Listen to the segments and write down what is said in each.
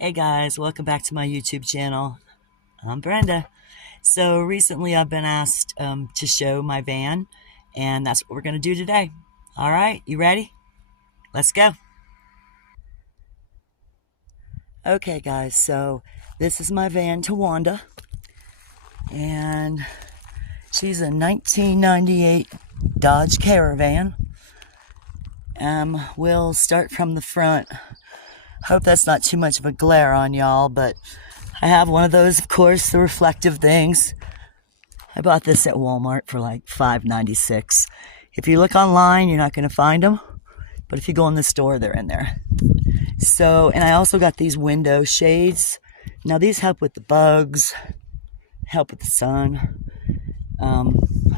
Hey guys, welcome back to my YouTube channel. I'm Brenda. So recently I've been asked to show my van, and that's what we're going to do today. All right, you ready? Let's go. Okay guys, so this is my van, Tawanda, and she's a 1998 Dodge Caravan. We'll start from the front. Hope that's not too much of a glare on y'all, but I have one of those, of course, the reflective things. I bought this at Walmart for like $5.96. If you look online, you're not going to find them, but if you go in the store, they're in there. So, and I also got these window shades. Now these help with the bugs, help with the sun.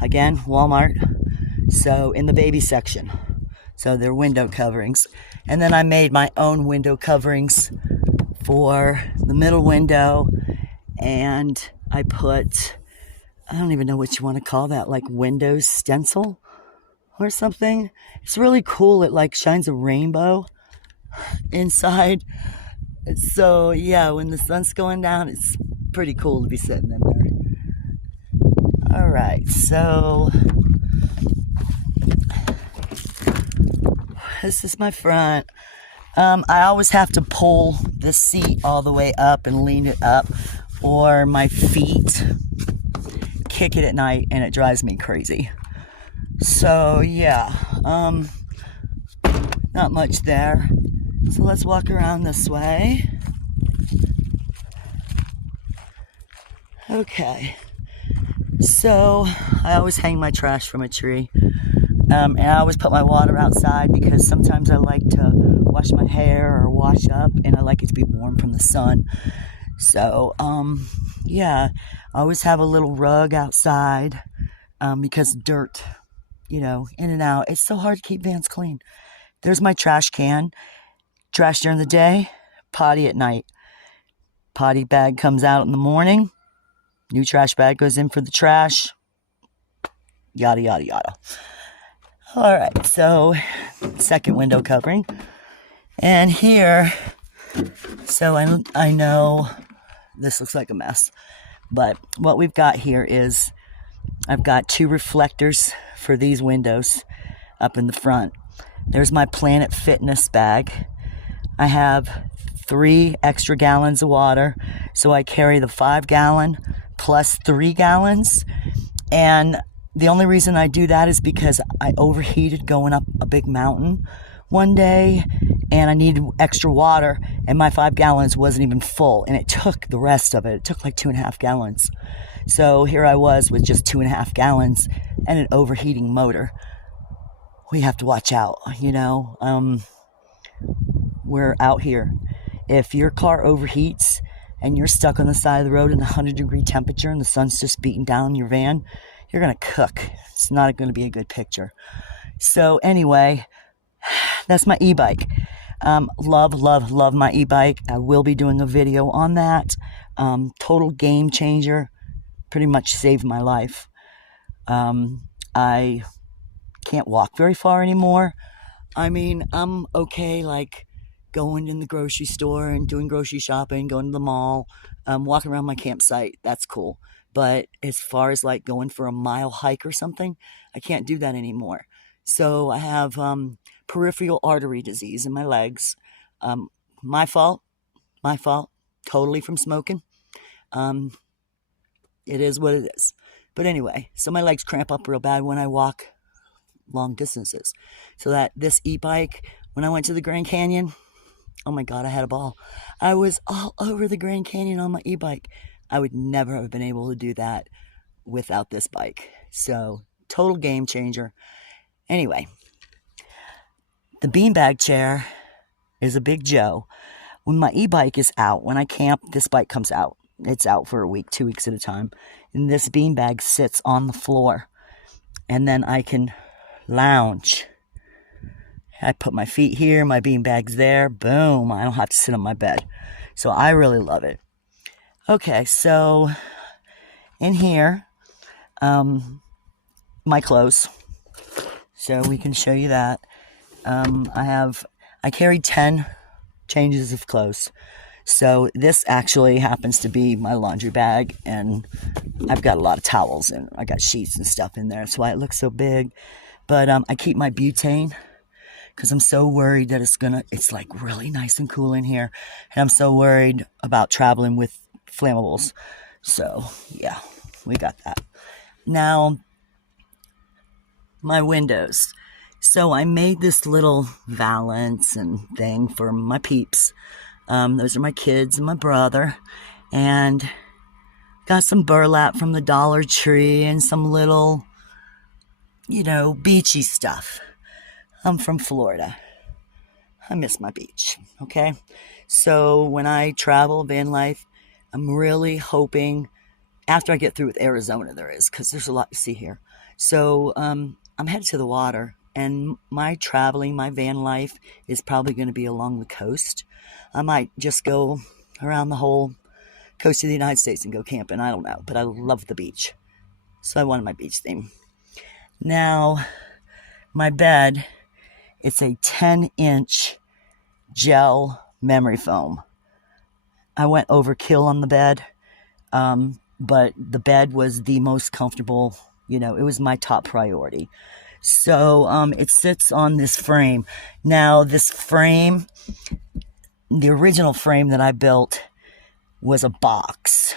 Again, Walmart. So in the baby section. So they're window coverings. And then I made my own window coverings for the middle window. And I put, I don't even know what you want to call that, like window stencil or something. It's really cool. It like shines a rainbow inside. So yeah, when the sun's going down, it's pretty cool to be sitting in there. All right, so this is my front. I always have to pull the seat all the way up and lean it up, or my feet kick it at night and it drives me crazy. So yeah, not much there. So let's walk around this way. Okay, so I always hang my trash from a tree. And I always put my water outside because sometimes I like to wash my hair or wash up, and I like it to be warm from the sun. So, yeah, I always have a little rug outside because dirt, in and out. It's so hard to keep vans clean. There's my trash can. Trash during the day, potty at night. Potty bag comes out in the morning. New trash bag goes in for the trash. Yada, yada, yada. All right, so second window covering. And here, so I know this looks like a mess, but what we've got here is I've got two reflectors for these windows up in the front. There's my Planet Fitness bag. I have 3 extra gallons of water, so I carry the 5-gallon plus 3 gallons. And the only reason I do that is because I overheated going up a big mountain one day, and I needed extra water, and my 5 gallons wasn't even full, and it took the rest of it. It took like 2.5 gallons. So here I was with just 2.5 gallons and an overheating motor. We have to watch out, we're out here. If your car overheats and you're stuck on the side of the road in a 100-degree temperature and the sun's just beating down your van, you're going to cook. It's not going to be a good picture. So anyway, that's my e-bike. Love, love, love my e-bike. I will be doing a video on that. Total game changer. Pretty much saved my life. I can't walk very far anymore. I mean, I'm okay, like going in the grocery store and doing grocery shopping, going to the mall, walking around my campsite. That's cool. But as far as like going for a mile hike or something, I can't do that anymore. So I have peripheral artery disease in my legs. My fault, totally from smoking. It is what it is. But anyway, so my legs cramp up real bad when I walk long distances. So that this e-bike, when I went to the Grand Canyon, oh my God, I had a ball. I was all over the Grand Canyon on my e-bike. I would never have been able to do that without this bike. So, total game changer. Anyway, the beanbag chair is a big Joe. When my e-bike is out, when I camp, this bike comes out. It's out for a week, 2 weeks at a time. And this beanbag sits on the floor. And then I can lounge. I put my feet here, my beanbag's there. Boom, I don't have to sit on my bed. So I really love it. Okay, so in here, my clothes. So we can show you that. I carried 10 changes of clothes. So this actually happens to be my laundry bag, and I've got a lot of towels and I got sheets and stuff in there. That's why it looks so big. But I keep my butane because I'm so worried that it's like really nice and cool in here. And I'm so worried about traveling with flammables. So yeah, we got that. Now, my windows. So I made this little valance and thing for my peeps. Those are my kids and my brother. And got some burlap from the Dollar Tree and some little, beachy stuff. I'm from Florida. I miss my beach, okay? So when I travel van life, I'm really hoping, after I get through with Arizona there is, because there's a lot to see here. So I'm headed to the water, and my van life is probably going to be along the coast. I might just go around the whole coast of the United States and go camping. I don't know, but I love the beach. So I wanted my beach theme. Now, my bed, it's a 10-inch gel memory foam. I went overkill on the bed, but the bed was the most comfortable. It was my top priority. So it sits on this frame. Now, this frame, the original frame that I built was a box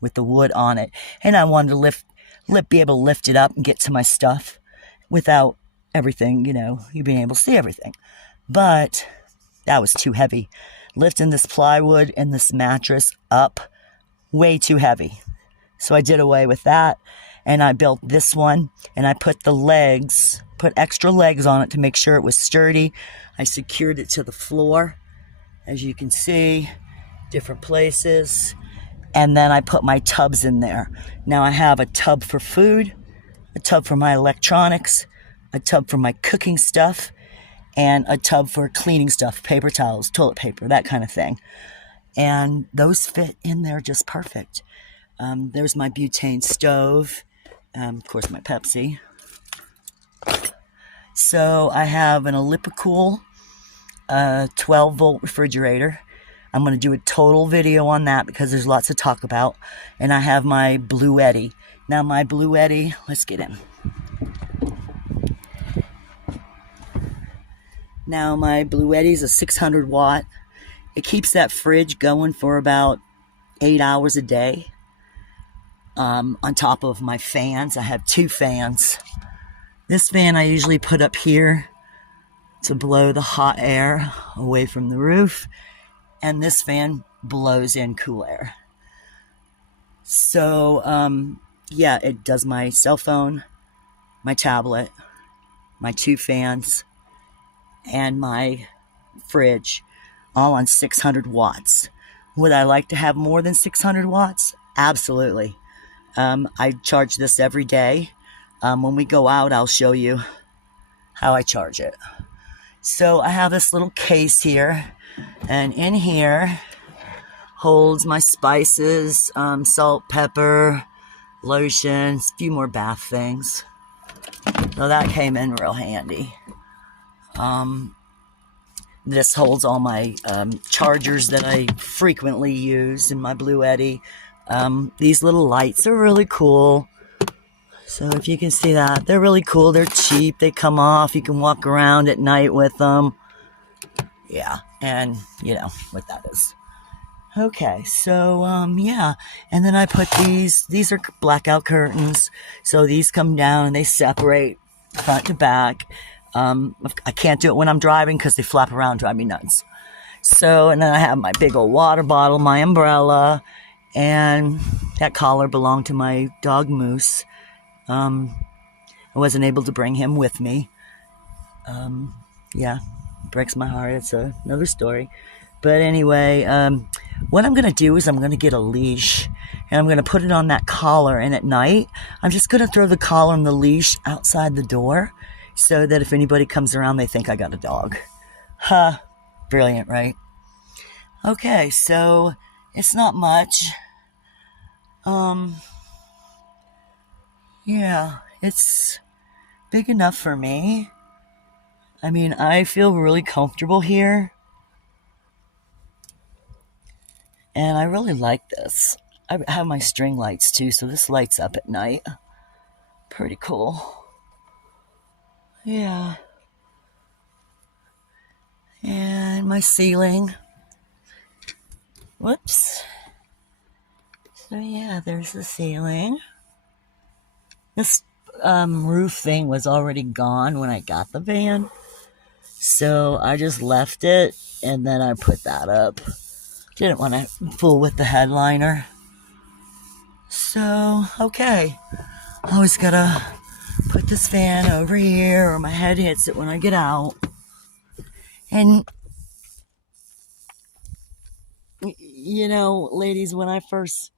with the wood on it, and I wanted to be able to lift it up and get to my stuff without everything, you being able to see everything. But that was too heavy. Lifting this plywood and this mattress up, way too heavy. So I did away with that, and I built this one, and I put extra legs on it to make sure it was sturdy. I secured it to the floor, as you can see, different places. And then I put my tubs in there. Now I have a tub for food, a tub for my electronics, a tub for my cooking stuff, and a tub for cleaning stuff, paper towels, toilet paper, that kind of thing. And those fit in there just perfect. There's my butane stove, of course my Pepsi. So I have an Elliptical 12-volt refrigerator. I'm going to do a total video on that because there's lots to talk about. And I have my Bluetti. Now my Bluetti, let's get in. Now my Bluetti is a 600 watt. It keeps that fridge going for about 8 hours a day. On top of my fans, I have 2 fans. This fan I usually put up here to blow the hot air away from the roof. And this fan blows in cool air. So, yeah, it does my cell phone, my tablet, my 2 fans, and my fridge, all on 600 watts. Would I like to have more than 600 watts? Absolutely. I charge this every day. When we go out, I'll show you how I charge it. So I have this little case here, and in here holds my spices, salt, pepper, lotions, a few more bath things. So that came in real handy. This holds all my chargers that I frequently use in my Bluetti. These little lights are really cool. So if you can see that, they're really cool. They're cheap. They come off. You can walk around at night with them. Yeah, and you know what that is. Okay, so yeah, and then I put these are blackout curtains. So these come down and they separate front to back. I can't do it when I'm driving because they flap around, drive me nuts. So, and then I have my big old water bottle, my umbrella, and that collar belonged to my dog Moose. I wasn't able to bring him with me. Yeah, breaks my heart. It's another story. But anyway, what I'm going to do is I'm going to get a leash, and I'm going to put it on that collar, and at night, I'm just going to throw the collar and the leash outside the door so that if anybody comes around, they think I got a dog. Huh. Brilliant, right? Okay, so it's not much. Yeah, it's big enough for me. I mean, I feel really comfortable here. And I really like this. I have my string lights too, so this lights up at night. Pretty cool. Yeah. And my ceiling. Whoops. So yeah, there's the ceiling. This roof thing was already gone when I got the van. So I just left it and then I put that up. Didn't want to fool with the headliner. So, okay. I always gotta put this fan over here or my head hits it when I get out. And, you know, ladies, when I first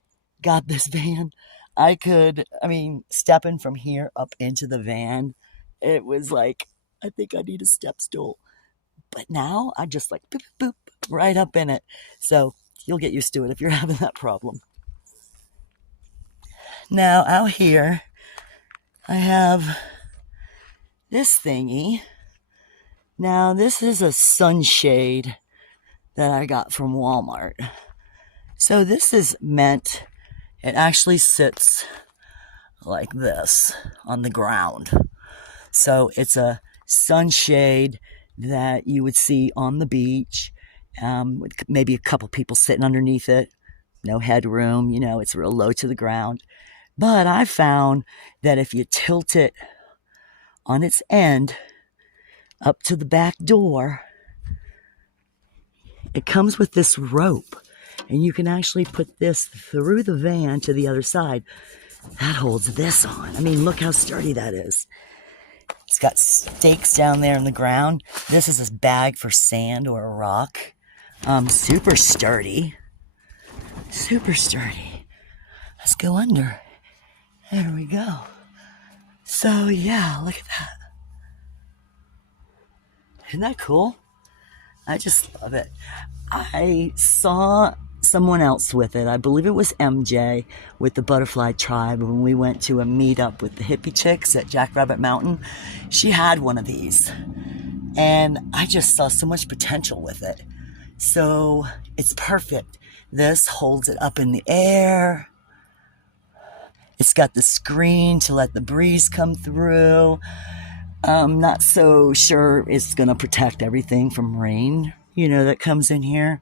got this van, stepping from here up into the van, it was like, I think I need a step stool. But now I just like boop, boop, right up in it. So you'll get used to it if you're having that problem. Now out here, I have this thingy. Now this is a sunshade that I got from Walmart. So this is meant, it actually sits like this on the ground. So it's a sunshade that you would see on the beach, with maybe a couple people sitting underneath it. No headroom, you know, it's real low to the ground. But I found that if you tilt it on its end up to the back door, it comes with this rope. And you can actually put this through the van to the other side. That holds this on. I mean, look how sturdy that is. It's got stakes down there in the ground. This is a bag for sand or a rock. Super sturdy. Super sturdy. Let's go under. There we go. So yeah, look at that. Isn't that cool? I just love it. I saw someone else with it. I believe it was MJ with the Butterfly Tribe when we went to a meetup with the hippie chicks at Jackrabbit Mountain. She had one of these. And I just saw so much potential with it. So it's perfect. This holds it up in the air. It's got the screen to let the breeze come through. I'm not so sure it's going to protect everything from rain, you know, that comes in here.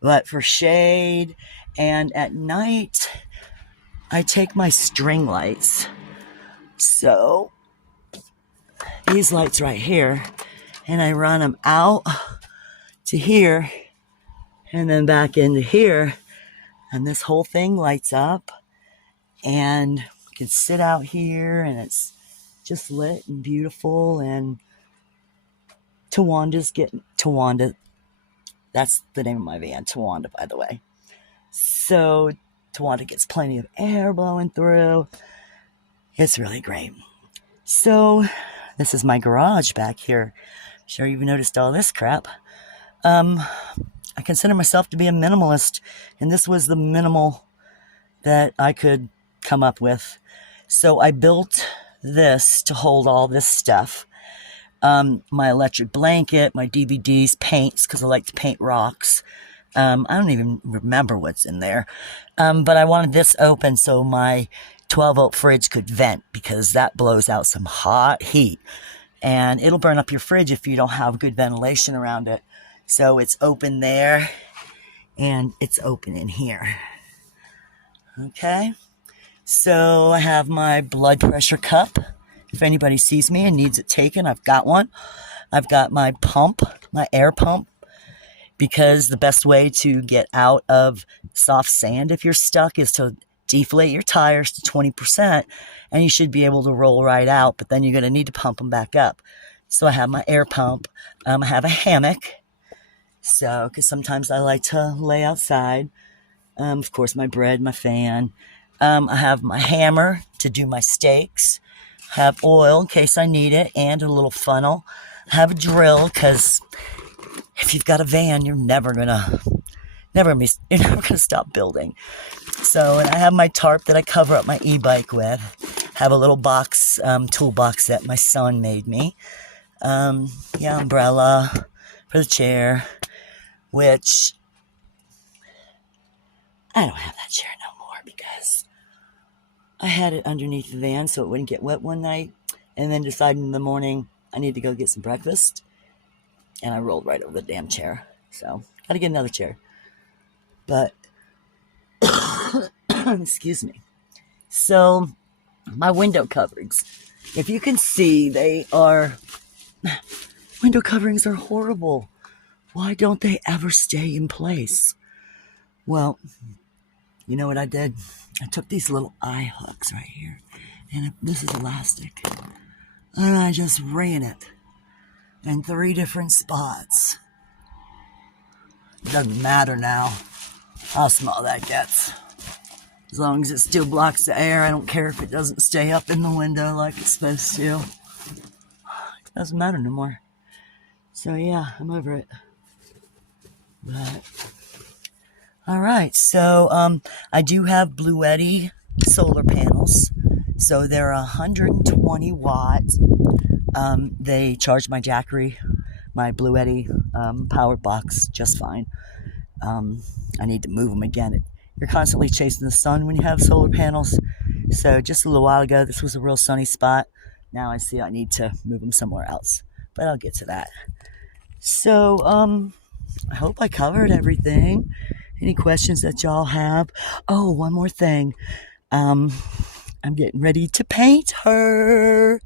But for shade, and at night, I take my string lights. So these lights right here, and I run them out to here and then back into here, and this whole thing lights up, and you can sit out here and it's just lit and beautiful. And Tawanda, that's the name of my van, Tawanda, by the way. So Tawanda gets plenty of air blowing through. It's really great. So this is my garage back here. I'm sure you've noticed all this crap. I consider myself to be a minimalist, and this was the minimal that I could come up with. So I built this to hold all this stuff. My electric blanket, my DVDs, paints, because I like to paint rocks. I don't even remember what's in there. But I wanted this open so my 12-volt fridge could vent, because that blows out some hot heat. And it'll burn up your fridge if you don't have good ventilation around it. So it's open there, and it's open in here. Okay? So I have my blood pressure cup. If anybody sees me and needs it taken, I've got one. I've got my pump, my air pump, because the best way to get out of soft sand if you're stuck is to deflate your tires to 20%, and you should be able to roll right out, but then you're going to need to pump them back up. So I have my air pump. I have a hammock, so because sometimes I like to lay outside. Of course, my bread, my fan. I have my hammer to do my steaks. I have oil in case I need it, and a little funnel. I have a drill, because if you've got a van, you're never gonna stop building. So, and I have my tarp that I cover up my e-bike with. Have a little box, toolbox that my son made me. Umbrella for the chair, which I don't have that chair no more because I had it underneath the van so it wouldn't get wet one night, and then decided in the morning I need to go get some breakfast, and I rolled right over the damn chair. So, gotta get another chair. But, excuse me. So, my window coverings. If you can see, window coverings are horrible. Why don't they ever stay in place? Well, you know what I did? I took these little eye hooks right here, and this is elastic, and I just ran it in 3 different spots. It doesn't matter now how small that gets. As long as it still blocks the air, I don't care if it doesn't stay up in the window like it's supposed to. It doesn't matter no more. So yeah, I'm over it. But, all right, so I do have Bluetti solar panels. So they're 120 watts. They charge my Jackery, my Bluetti power box just fine. I need to move them again. You're constantly chasing the sun when you have solar panels. So just a little while ago, this was a real sunny spot. Now I see I need to move them somewhere else, but I'll get to that. So I hope I covered everything. Any questions that y'all have? Oh, one more thing. I'm getting ready to paint her.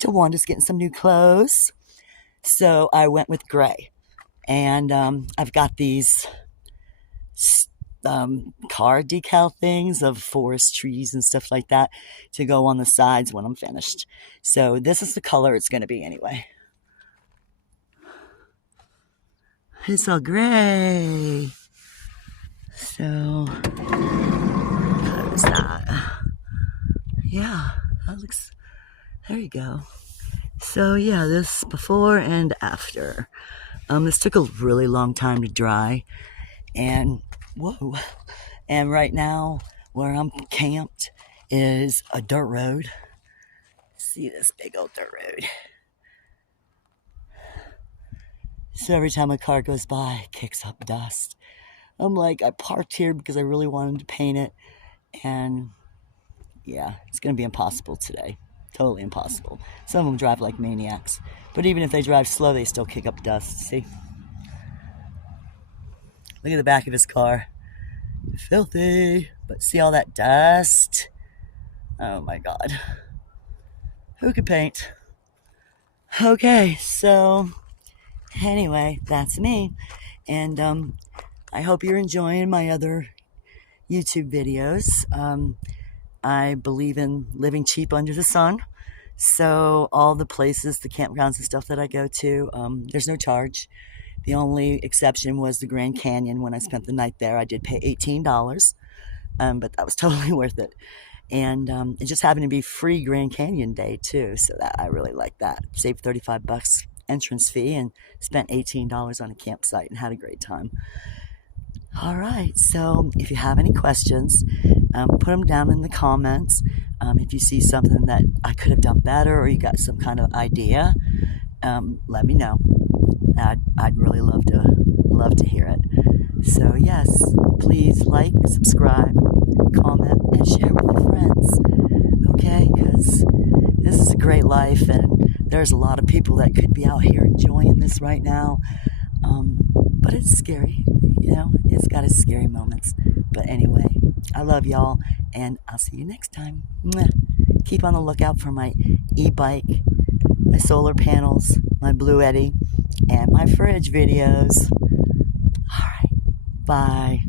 Tawanda's getting some new clothes. So I went with gray. And I've got these car decal things of forest trees and stuff like that to go on the sides when I'm finished. So this is the color it's going to be anyway. It's all gray. So that was that. Yeah, that looks, there you go. So yeah, this before and after. This took a really long time to dry, and whoa, and right now where I'm camped is a dirt road. See this big old dirt road. So every time a car goes by, it kicks up dust. I'm like, I parked here because I really wanted to paint it, and yeah, it's gonna be impossible today. Totally impossible. Some of them drive like maniacs. But even if they drive slow, they still kick up dust. See? Look at the back of his car. Filthy. But see all that dust? Oh my God. Who could paint? Okay, so anyway, that's me. And I hope you're enjoying my other YouTube videos. I believe in living cheap under the sun. So all the places, the campgrounds and stuff that I go to, there's no charge. The only exception was the Grand Canyon. When I spent the night there, I did pay $18, but that was totally worth it. And it just happened to be free Grand Canyon day too, so that I really like that. Saved $35 entrance fee and spent $18 on a campsite and had a great time. All right, so if you have any questions, put them down in the comments. If you see something that I could have done better or you got some kind of idea, let me know. I'd really love to hear it. So yes, please like, subscribe, comment, and share with your friends. Okay, because this is a great life, and there's a lot of people that could be out here enjoying this right now. But it's scary, you know, it's got its scary moments. But anyway, I love y'all, and I'll see you next time. Mwah. Keep on the lookout for my e-bike, my solar panels, my Bluetti, and my fridge videos. All right, bye.